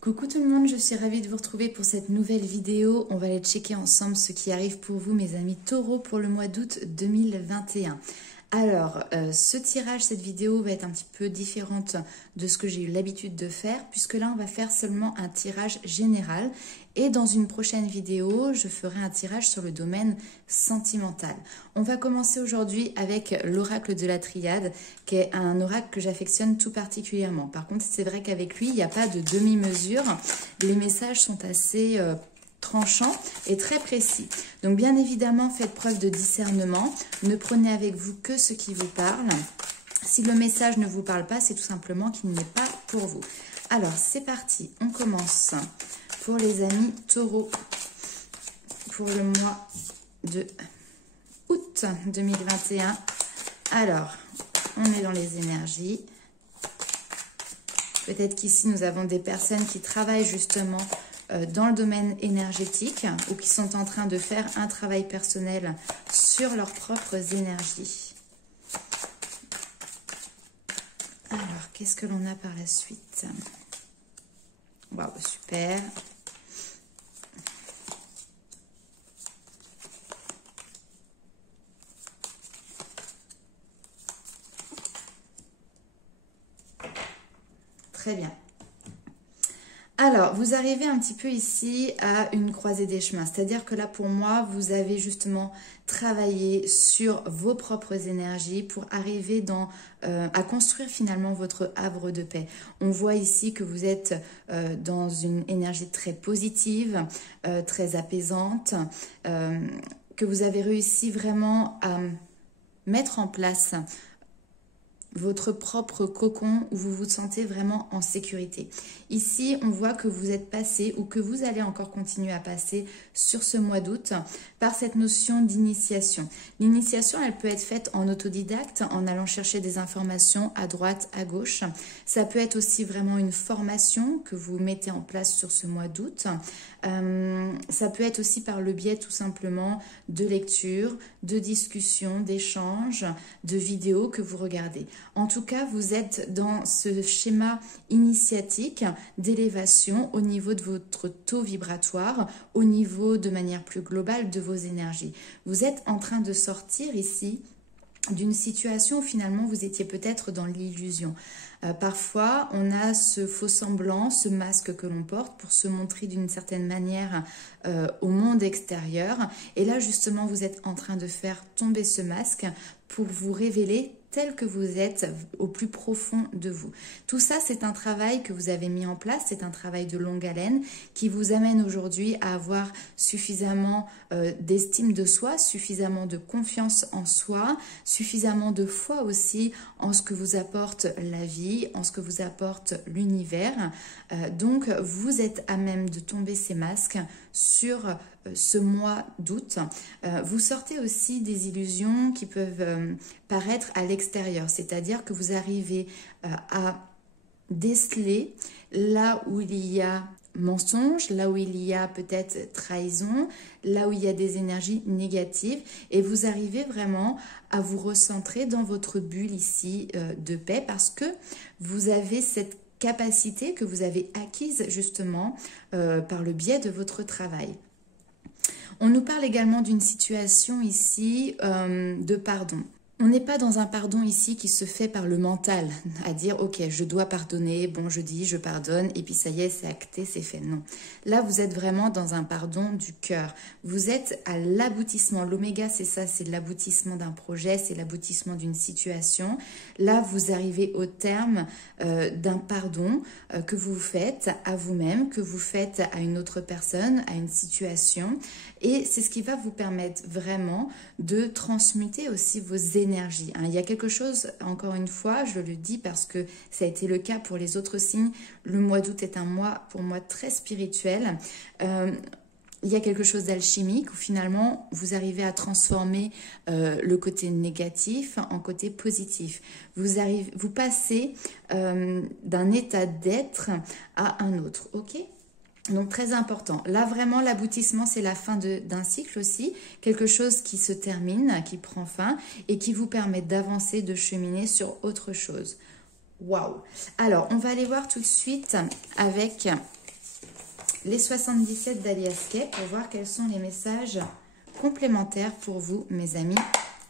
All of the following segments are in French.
Coucou tout le monde, je suis ravie de vous retrouver pour cette nouvelle vidéo. On va aller checker ensemble ce qui arrive pour vous, mes amis taureaux, pour le mois d'août 2021. Alors, ce tirage, cette vidéo va être un petit peu différente de ce que j'ai eu l'habitude de faire, puisque là, on va faire seulement un tirage général. Et dans une prochaine vidéo, je ferai un tirage sur le domaine sentimental. On va commencer aujourd'hui avec l'oracle de la triade, qui est un oracle que j'affectionne tout particulièrement. Par contre, c'est vrai qu'avec lui, il n'y a pas de demi-mesure. Les messages sont assez tranchant et très précis. Donc bien évidemment, faites preuve de discernement. Ne prenez avec vous que ce qui vous parle. Si le message ne vous parle pas, c'est tout simplement qu'il n'est pas pour vous. Alors, c'est parti. On commence pour les amis taureaux pour le mois de août 2021. Alors, on est dans les énergies. Peut-être qu'ici, nous avons des personnes qui travaillent justement dans le domaine énergétique ou qui sont en train de faire un travail personnel sur leurs propres énergies. Alors, qu'est-ce que l'on a par la suite? Waouh, super. Très bien. Alors, vous arrivez un petit peu ici à une croisée des chemins. C'est-à-dire que là, pour moi, vous avez justement travaillé sur vos propres énergies pour arriver à construire finalement votre havre de paix. On voit ici que vous êtes dans une énergie très positive, très apaisante, que vous avez réussi vraiment à mettre en place votre propre cocon où vous vous sentez vraiment en sécurité. Ici, on voit que vous êtes passé ou que vous allez encore continuer à passer sur ce mois d'août par cette notion d'initiation. L'initiation, elle peut être faite en autodidacte, en allant chercher des informations à droite, à gauche. Ça peut être aussi vraiment une formation que vous mettez en place sur ce mois d'août. Ça peut être aussi par le biais tout simplement de lecture, de discussion, d'échanges, de vidéos que vous regardez. En tout cas, vous êtes dans ce schéma initiatique d'élévation au niveau de votre taux vibratoire, au niveau de manière plus globale de vos énergies. Vous êtes en train de sortir ici d'une situation où finalement vous étiez peut-être dans l'illusion. Parfois, on a ce faux semblant, ce masque que l'on porte pour se montrer d'une certaine manière au monde extérieur. Et là, justement, vous êtes en train de faire tomber ce masque pour vous révéler tel que vous êtes au plus profond de vous. Tout ça, c'est un travail que vous avez mis en place, c'est un travail de longue haleine qui vous amène aujourd'hui à avoir suffisamment d'estime de soi, suffisamment de confiance en soi, suffisamment de foi aussi en ce que vous apporte la vie, en ce que vous apporte l'univers. Donc, vous êtes à même de tomber ces masques sur ce mois d'août. Vous sortez aussi des illusions qui peuvent paraître à l'extérieur, c'est-à-dire que vous arrivez à déceler là où il y a mensonge, là où il y a peut-être trahison, là où il y a des énergies négatives, et vous arrivez vraiment à vous recentrer dans votre bulle ici de paix parce que vous avez cette capacité que vous avez acquise justement par le biais de votre travail. On nous parle également d'une situation ici de pardon. On n'est pas dans un pardon ici qui se fait par le mental, à dire ok, je dois pardonner, bon je dis je pardonne et puis ça y est, c'est acté, c'est fait. Non. Là, vous êtes vraiment dans un pardon du cœur. Vous êtes à l'aboutissement. L'oméga, c'est ça, c'est l'aboutissement d'un projet, c'est l'aboutissement d'une situation. Là, vous arrivez au terme d'un pardon que vous faites à vous-même, que vous faites à une autre personne, à une situation. Et c'est ce qui va vous permettre vraiment de transmuter aussi vos énergies. Il y a quelque chose, encore une fois, je le dis parce que ça a été le cas pour les autres signes. Le mois d'août est un mois pour moi très spirituel. Il y a quelque chose d'alchimique où finalement vous arrivez à transformer le côté négatif en côté positif. Vous passez d'un état d'être à un autre, ok ? Donc très important. Là vraiment l'aboutissement c'est la fin d'un cycle aussi, quelque chose qui se termine, qui prend fin et qui vous permet d'avancer, de cheminer sur autre chose. Waouh! Alors on va aller voir tout de suite avec les 77 d'Alias Kay pour voir quels sont les messages complémentaires pour vous, mes amis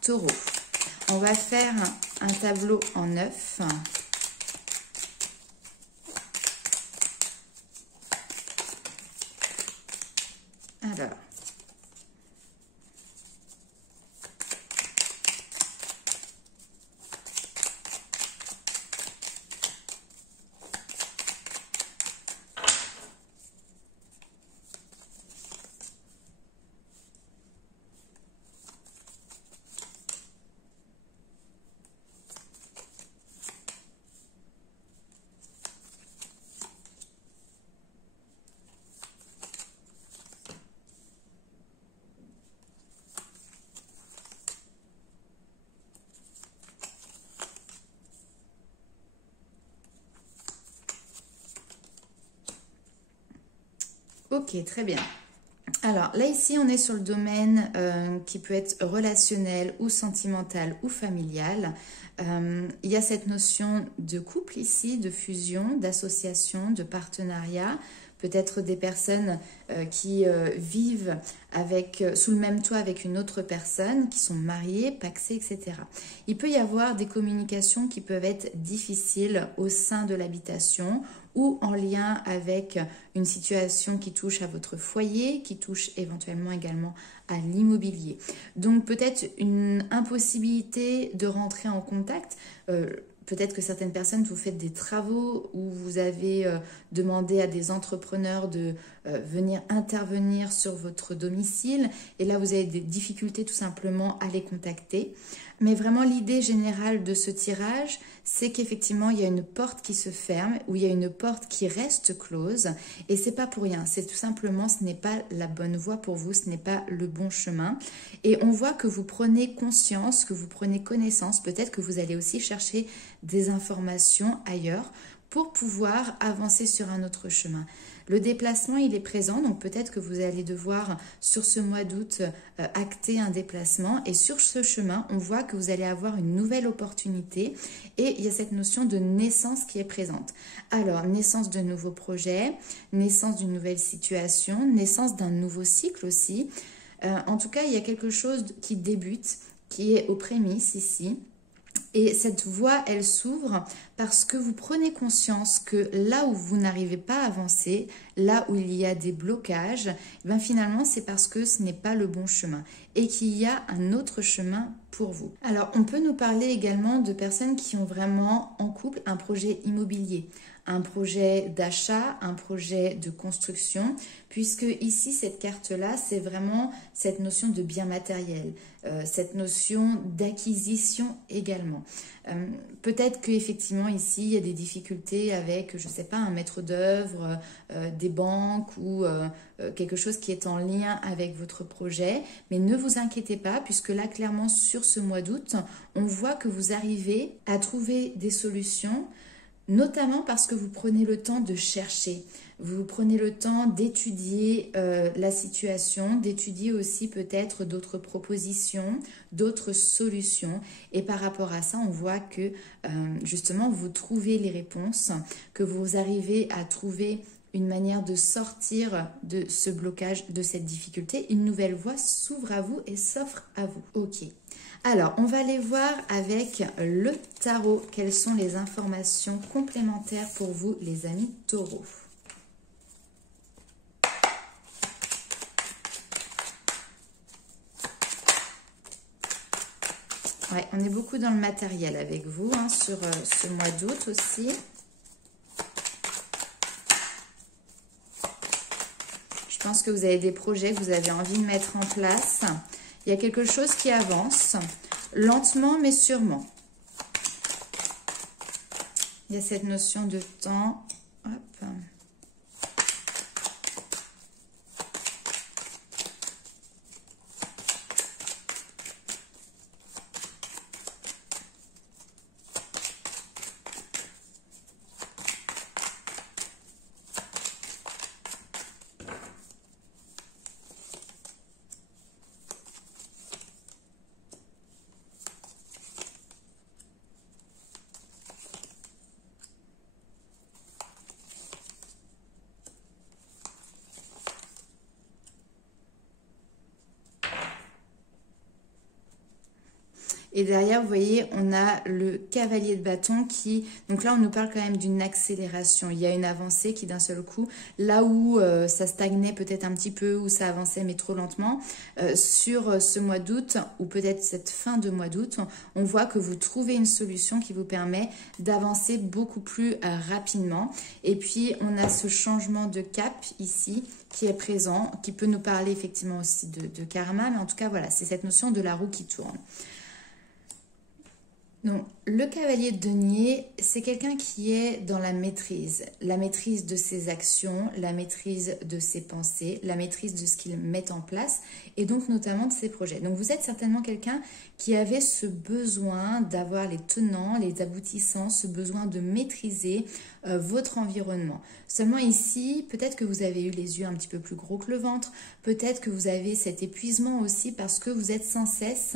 taureaux. On va faire un tableau en 9. Alors, ok, très bien. Alors là ici on est sur le domaine qui peut être relationnel ou sentimental ou familial. Il y a cette notion de couple ici, de fusion, d'association, de partenariat. Peut-être des personnes qui vivent sous le même toit avec une autre personne, qui sont mariées, pacsées, etc. Il peut y avoir des communications qui peuvent être difficiles au sein de l'habitation ou en lien avec une situation qui touche à votre foyer, qui touche éventuellement également à l'immobilier. Donc peut-être une impossibilité de rentrer en contact. Peut-être que certaines personnes, vous faites des travaux ou vous avez demandé à des entrepreneurs de venir intervenir sur votre domicile et là vous avez des difficultés tout simplement à les contacter. Mais vraiment l'idée générale de ce tirage, c'est qu'effectivement il y a une porte qui se ferme ou il y a une porte qui reste close et c'est pas pour rien, c'est tout simplement ce n'est pas la bonne voie pour vous, ce n'est pas le bon chemin et on voit que vous prenez conscience, que vous prenez connaissance, peut-être que vous allez aussi chercher des informations ailleurs pour pouvoir avancer sur un autre chemin. Le déplacement, il est présent, donc peut-être que vous allez devoir, sur ce mois d'août, acter un déplacement. Et sur ce chemin, on voit que vous allez avoir une nouvelle opportunité. Et il y a cette notion de naissance qui est présente. Alors, naissance de nouveaux projets, naissance d'une nouvelle situation, naissance d'un nouveau cycle aussi. En tout cas, il y a quelque chose qui débute, qui est aux prémices ici. Et cette voie, elle s'ouvre parce que vous prenez conscience que là où vous n'arrivez pas à avancer, là où il y a des blocages, ben finalement, c'est parce que ce n'est pas le bon chemin et qu'il y a un autre chemin pour vous. Alors, on peut nous parler également de personnes qui ont vraiment en couple un projet immobilier, un projet d'achat, un projet de construction, puisque ici, cette carte-là, c'est vraiment cette notion de bien matériel, cette notion d'acquisition également. Peut-être qu'effectivement, ici, il y a des difficultés avec, je ne sais pas, un maître d'œuvre, des banques ou quelque chose qui est en lien avec votre projet. Mais ne vous inquiétez pas, puisque là, clairement, sur ce mois d'août, on voit que vous arrivez à trouver des solutions, notamment parce que vous prenez le temps de chercher, vous prenez le temps d'étudier la situation, d'étudier aussi peut-être d'autres propositions, d'autres solutions. Et par rapport à ça, on voit que justement, vous trouvez les réponses, que vous arrivez à trouver une manière de sortir de ce blocage, de cette difficulté. Une nouvelle voie s'ouvre à vous et s'offre à vous. Ok. Alors, on va aller voir avec le tarot quelles sont les informations complémentaires pour vous, les amis taureaux. Ouais, on est beaucoup dans le matériel avec vous, hein, sur ce mois d'août aussi. Je pense que vous avez des projets que vous avez envie de mettre en place. Il y a quelque chose qui avance, lentement mais sûrement. Il y a cette notion de temps. Hop. Et derrière, vous voyez, on a le cavalier de bâton qui... Donc là, on nous parle quand même d'une accélération. Il y a une avancée qui, d'un seul coup, là où ça stagnait peut-être un petit peu, où ça avançait mais trop lentement, sur ce mois d'août, ou peut-être cette fin de mois d'août, on voit que vous trouvez une solution qui vous permet d'avancer beaucoup plus rapidement. Et puis, on a ce changement de cap ici qui est présent, qui peut nous parler effectivement aussi de karma, mais en tout cas, voilà, c'est cette notion de la roue qui tourne. Donc, le cavalier de denier, c'est quelqu'un qui est dans la maîtrise de ses actions, la maîtrise de ses pensées, la maîtrise de ce qu'il met en place et donc notamment de ses projets. Donc, vous êtes certainement quelqu'un qui avait ce besoin d'avoir les tenants, les aboutissants, ce besoin de maîtriser votre environnement. Seulement ici, peut-être que vous avez eu les yeux un petit peu plus gros que le ventre, peut-être que vous avez cet épuisement aussi parce que vous êtes sans cesse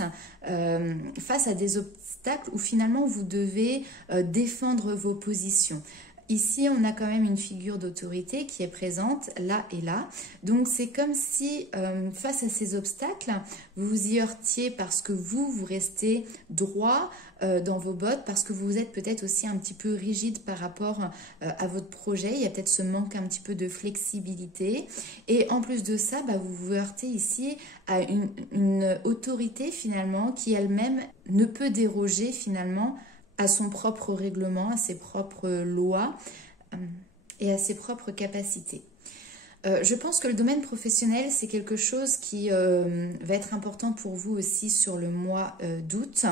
face à des obstacles où finalement vous devez défendre vos positions. Ici, on a quand même une figure d'autorité qui est présente là et là. Donc, c'est comme si, face à ces obstacles, vous vous y heurtiez parce que vous restez droit dans vos bottes, parce que vous êtes peut-être aussi un petit peu rigide par rapport à votre projet. Il y a peut-être ce manque un petit peu de flexibilité. Et en plus de ça, vous vous heurtez ici à une autorité finalement qui elle-même ne peut déroger finalement à son propre règlement, à ses propres lois et à ses propres capacités. Je pense que le domaine professionnel, c'est quelque chose qui va être important pour vous aussi sur le mois d'août.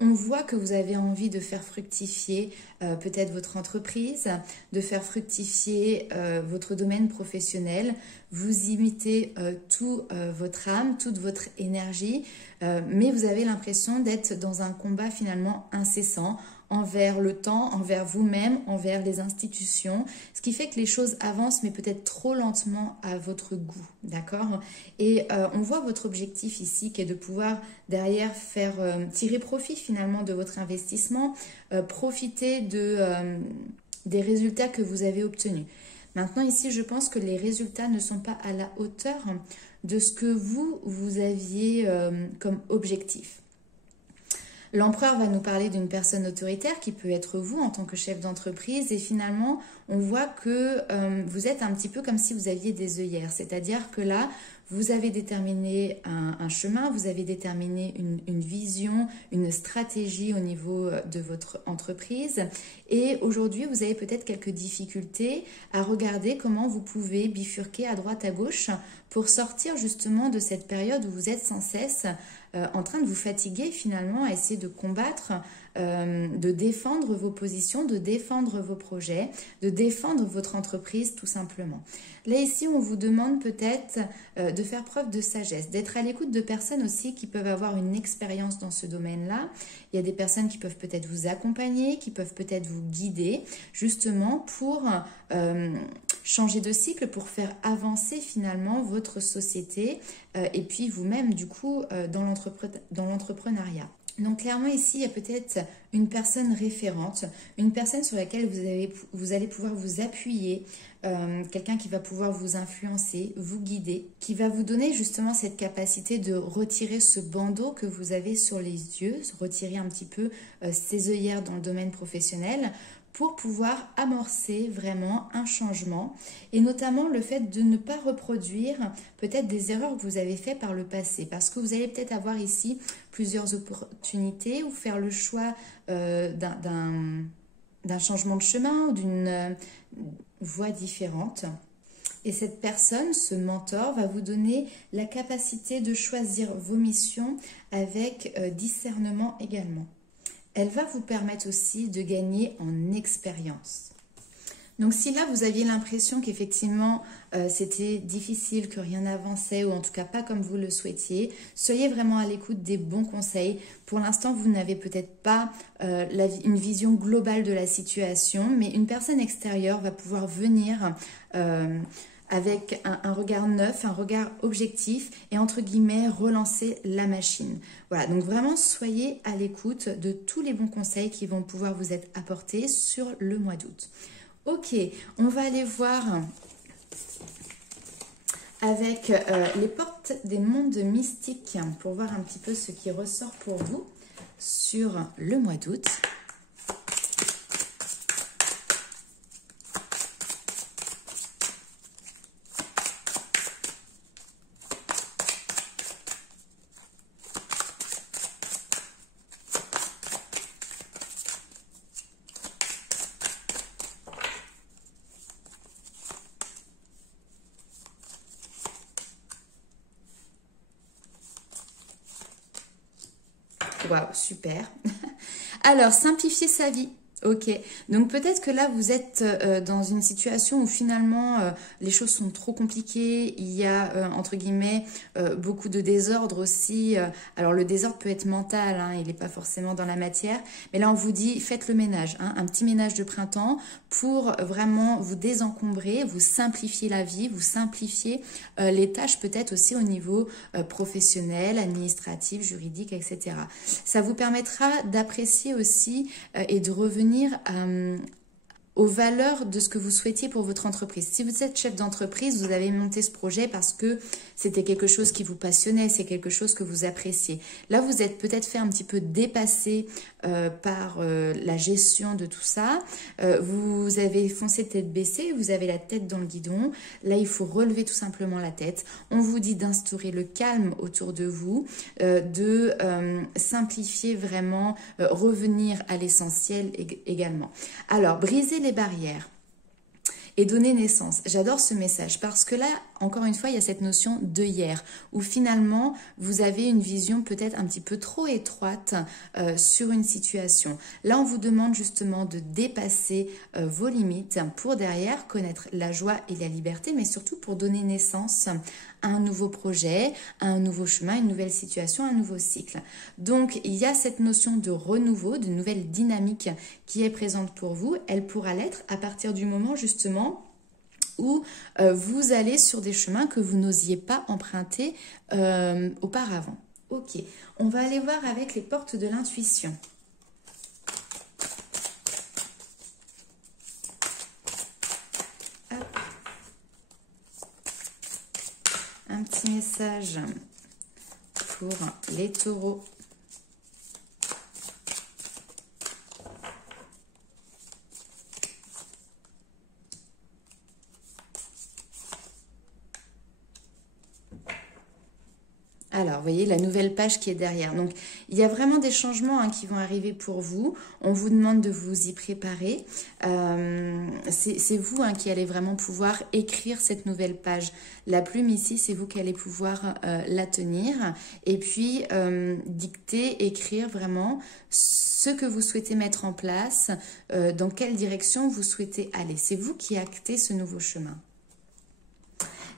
On voit que vous avez envie de faire fructifier peut-être votre entreprise, de faire fructifier votre domaine professionnel. Vous y mettez tout votre âme, toute votre énergie, mais vous avez l'impression d'être dans un combat finalement incessant envers le temps, envers vous-même, envers les institutions, ce qui fait que les choses avancent, mais peut-être trop lentement à votre goût, d'accord? Et on voit votre objectif ici, qui est de pouvoir derrière faire tirer profit finalement de votre investissement, profiter des résultats que vous avez obtenus. Maintenant ici, je pense que les résultats ne sont pas à la hauteur de ce que vous aviez comme objectif. L'empereur va nous parler d'une personne autoritaire qui peut être vous en tant que chef d'entreprise et finalement on voit que vous êtes un petit peu comme si vous aviez des œillères, c'est-à-dire que là vous avez déterminé un chemin, vous avez déterminé une vision, une stratégie au niveau de votre entreprise et aujourd'hui vous avez peut-être quelques difficultés à regarder comment vous pouvez bifurquer à droite à gauche pour sortir justement de cette période où vous êtes sans cesse en train de vous fatiguer finalement à essayer de combattre, de défendre vos positions, de défendre vos projets, de défendre votre entreprise tout simplement. Là ici on vous demande peut-être de faire preuve de sagesse, d'être à l'écoute de personnes aussi qui peuvent avoir une expérience dans ce domaine-là. Il y a des personnes qui peuvent peut-être vous accompagner, qui peuvent peut-être vous guider justement pour changer de cycle, pour faire avancer finalement votre société et puis vous-même du coup dans l'entrepreneuriat. Donc clairement ici, il y a peut-être une personne référente, une personne sur laquelle vous allez pouvoir vous appuyer, quelqu'un qui va pouvoir vous influencer, vous guider, qui va vous donner justement cette capacité de retirer ce bandeau que vous avez sur les yeux, retirer un petit peu ces œillères dans le domaine professionnel pour pouvoir amorcer vraiment un changement et notamment le fait de ne pas reproduire peut-être des erreurs que vous avez faites par le passé parce que vous allez peut-être avoir ici plusieurs opportunités ou faire le choix d'un changement de chemin ou d'une voie différente. Et cette personne, ce mentor, va vous donner la capacité de choisir vos missions avec discernement également. Elle va vous permettre aussi de gagner en expérience. Donc si là vous aviez l'impression qu'effectivement c'était difficile, que rien n'avançait ou en tout cas pas comme vous le souhaitiez, soyez vraiment à l'écoute des bons conseils. Pour l'instant vous n'avez peut-être pas une vision globale de la situation, mais une personne extérieure va pouvoir venir avec un regard neuf, un regard objectif et entre guillemets relancer la machine. Voilà, donc vraiment soyez à l'écoute de tous les bons conseils qui vont pouvoir vous être apportés sur le mois d'août. Ok, on va aller voir avec les portes des mondes mystiques pour voir un petit peu ce qui ressort pour vous sur le mois d'août. Waouh, super. Alors, simplifier sa vie. Ok, donc peut-être que là vous êtes dans une situation où finalement les choses sont trop compliquées, il y a entre guillemets beaucoup de désordre aussi. Alors le désordre peut être mental, hein, il n'est pas forcément dans la matière, mais là on vous dit faites le ménage, hein, un petit ménage de printemps pour vraiment vous désencombrer, vous simplifier la vie, vous simplifier les tâches peut-être aussi au niveau professionnel, administratif, juridique, etc. Ça vous permettra d'apprécier aussi et de revenir aux valeurs de ce que vous souhaitiez pour votre entreprise. Si vous êtes chef d'entreprise, vous avez monté ce projet parce que c'était quelque chose qui vous passionnait, c'est quelque chose que vous appréciez. Là, vous êtes peut-être fait un petit peu dépasser par la gestion de tout ça. Vous avez foncé tête baissée, vous avez la tête dans le guidon. Là, il faut relever tout simplement la tête. On vous dit d'instaurer le calme autour de vous, de simplifier vraiment, revenir à l'essentiel également. Alors, briser les barrières et donner naissance. J'adore ce message parce que là, encore une fois, il y a cette notion de hier où finalement, vous avez une vision peut-être un petit peu trop étroite sur une situation. Là, on vous demande justement de dépasser vos limites pour derrière connaître la joie et la liberté, mais surtout pour donner naissance à un nouveau projet, à un nouveau chemin, une nouvelle situation, un nouveau cycle. Donc, il y a cette notion de renouveau, de nouvelle dynamique qui est présente pour vous. Elle pourra l'être à partir du moment justement où vous allez sur des chemins que vous n'osiez pas emprunter auparavant. Ok, on va aller voir avec les portes de l'intuition. Un petit message pour les taureaux. Alors, vous voyez la nouvelle page qui est derrière. Donc, il y a vraiment des changements hein, qui vont arriver pour vous. On vous demande de vous y préparer. C'est vous hein, qui allez vraiment pouvoir écrire cette nouvelle page. La plume ici, c'est vous qui allez pouvoir la tenir. Et puis, dicter, écrire vraiment ce que vous souhaitez mettre en place, dans quelle direction vous souhaitez aller. C'est vous qui actez ce nouveau chemin.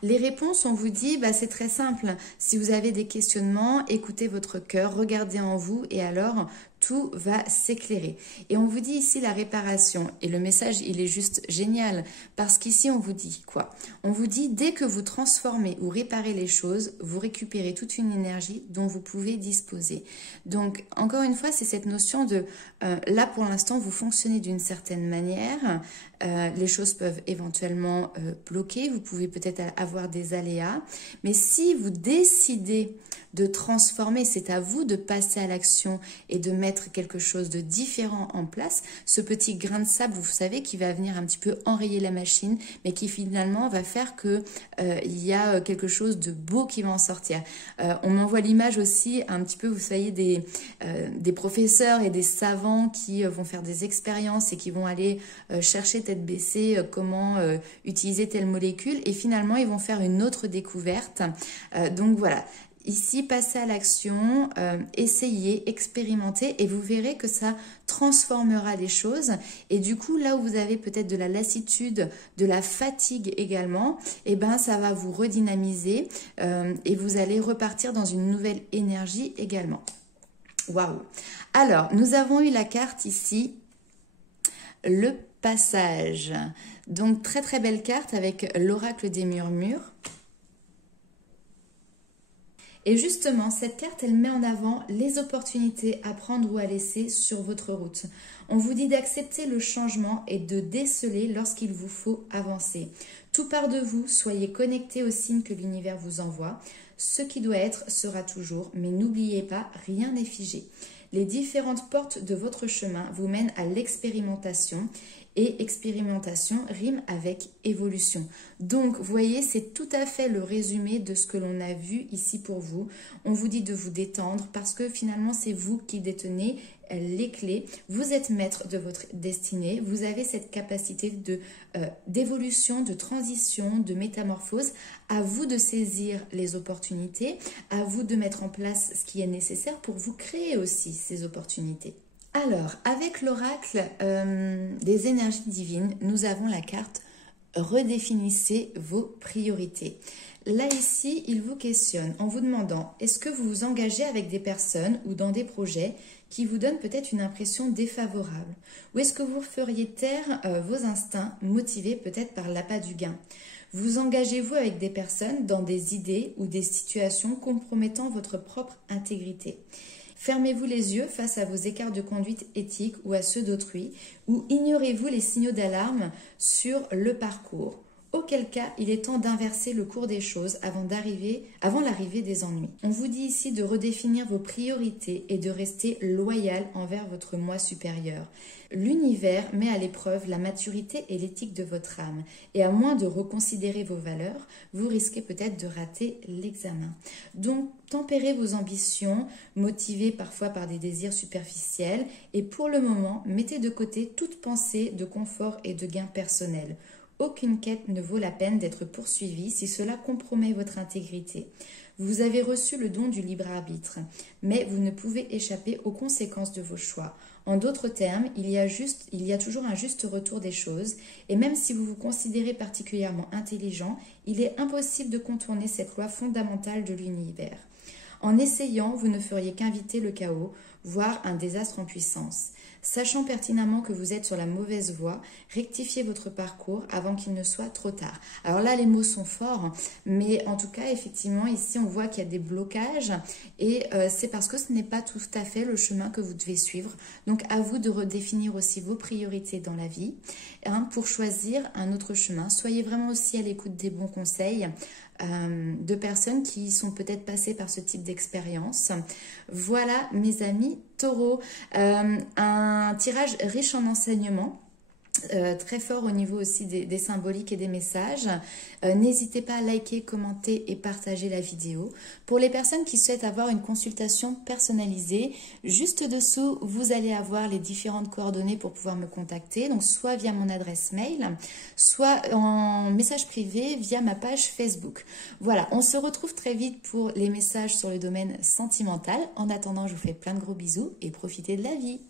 Les réponses, on vous dit, bah, c'est très simple. Si vous avez des questionnements, écoutez votre cœur, regardez en vous et alors tout va s'éclairer. Et on vous dit ici la réparation. Et le message, il est juste génial. Parce qu'ici, on vous dit quoi? On vous dit, dès que vous transformez ou réparez les choses, vous récupérez toute une énergie dont vous pouvez disposer. Donc, encore une fois, c'est cette notion de, là, pour l'instant, vous fonctionnez d'une certaine manière. Les choses peuvent éventuellement bloquer. Vous pouvez peut-être avoir des aléas. Mais si vous décidez de transformer, c'est à vous de passer à l'action et de mettre quelque chose de différent en place. Ce petit grain de sable, vous savez, qui va venir un petit peu enrayer la machine, mais qui finalement va faire que il y a quelque chose de beau qui va en sortir. On m'envoie l'image aussi un petit peu, vous savez, des professeurs et des savants qui vont faire des expériences et qui vont aller chercher tête baissée comment utiliser telle molécule et finalement ils vont faire une autre découverte. Donc voilà. Ici, passez à l'action, essayez, expérimentez et vous verrez que ça transformera les choses. Et du coup, là où vous avez peut-être de la lassitude, de la fatigue également, eh ben, ça va vous redynamiser et vous allez repartir dans une nouvelle énergie également. Waouh! Alors, nous avons eu la carte ici, le passage. Donc, très très belle carte avec l'oracle des murmures. Et justement, cette carte, elle met en avant les opportunités à prendre ou à laisser sur votre route. On vous dit d'accepter le changement et de déceler lorsqu'il vous faut avancer. Tout part de vous, soyez connectés aux signes que l'univers vous envoie. Ce qui doit être sera toujours, mais n'oubliez pas, rien n'est figé. Les différentes portes de votre chemin vous mènent à l'expérimentation et expérimentation rime avec évolution. Donc, vous voyez, c'est tout à fait le résumé de ce que l'on a vu ici pour vous. On vous dit de vous détendre parce que finalement, c'est vous qui détenez les clés. Vous êtes maître de votre destinée. Vous avez cette capacité d'évolution, de transition, de métamorphose. À vous de saisir les opportunités, à vous de mettre en place ce qui est nécessaire pour vous créer aussi ces opportunités. Alors, avec l'oracle des énergies divines, nous avons la carte redéfinissez vos priorités. Là, ici, il vous questionne en vous demandant est-ce que vous vous engagez avec des personnes ou dans des projets qui vous donnent peut-être une impression défavorable? Ou est-ce que vous feriez taire vos instincts motivés peut-être par l'appât du gain? Vous engagez-vous avec des personnes dans des idées ou des situations compromettant votre propre intégrité? Fermez-vous les yeux face à vos écarts de conduite éthique ou à ceux d'autrui, ou ignorez-vous les signaux d'alarme sur le parcours? Auquel cas, il est temps d'inverser le cours des choses avant l'arrivée des ennuis. On vous dit ici de redéfinir vos priorités et de rester loyal envers votre moi supérieur. L'univers met à l'épreuve la maturité et l'éthique de votre âme. Et à moins de reconsidérer vos valeurs, vous risquez peut-être de rater l'examen. Donc, tempérez vos ambitions, motivées parfois par des désirs superficiels, et pour le moment, mettez de côté toute pensée de confort et de gain personnel. Aucune quête ne vaut la peine d'être poursuivie si cela compromet votre intégrité. Vous avez reçu le don du libre arbitre, mais vous ne pouvez échapper aux conséquences de vos choix. En d'autres termes, il y a toujours un juste retour des choses, et même si vous vous considérez particulièrement intelligent, il est impossible de contourner cette loi fondamentale de l'univers. En essayant, vous ne feriez qu'inviter le chaos, voire un désastre en puissance. Sachant pertinemment que vous êtes sur la mauvaise voie, rectifiez votre parcours avant qu'il ne soit trop tard. Alors là, les mots sont forts, mais en tout cas, effectivement, ici, on voit qu'il y a des blocages et c'est parce que ce n'est pas tout à fait le chemin que vous devez suivre. Donc, à vous de redéfinir aussi vos priorités dans la vie pour choisir un autre chemin. Soyez vraiment aussi à l'écoute des bons conseils de personnes qui sont peut-être passées par ce type d'expérience. Voilà, mes amis taureaux, un tirage riche en enseignements. Très fort au niveau aussi des symboliques et des messages. N'hésitez pas à liker, commenter et partager la vidéo. Pour les personnes qui souhaitent avoir une consultation personnalisée, juste dessous, vous allez avoir les différentes coordonnées pour pouvoir me contacter. Donc, soit via mon adresse mail, soit en message privé via ma page Facebook. Voilà, on se retrouve très vite pour les messages sur le domaine sentimental. En attendant, je vous fais plein de gros bisous et profitez de la vie.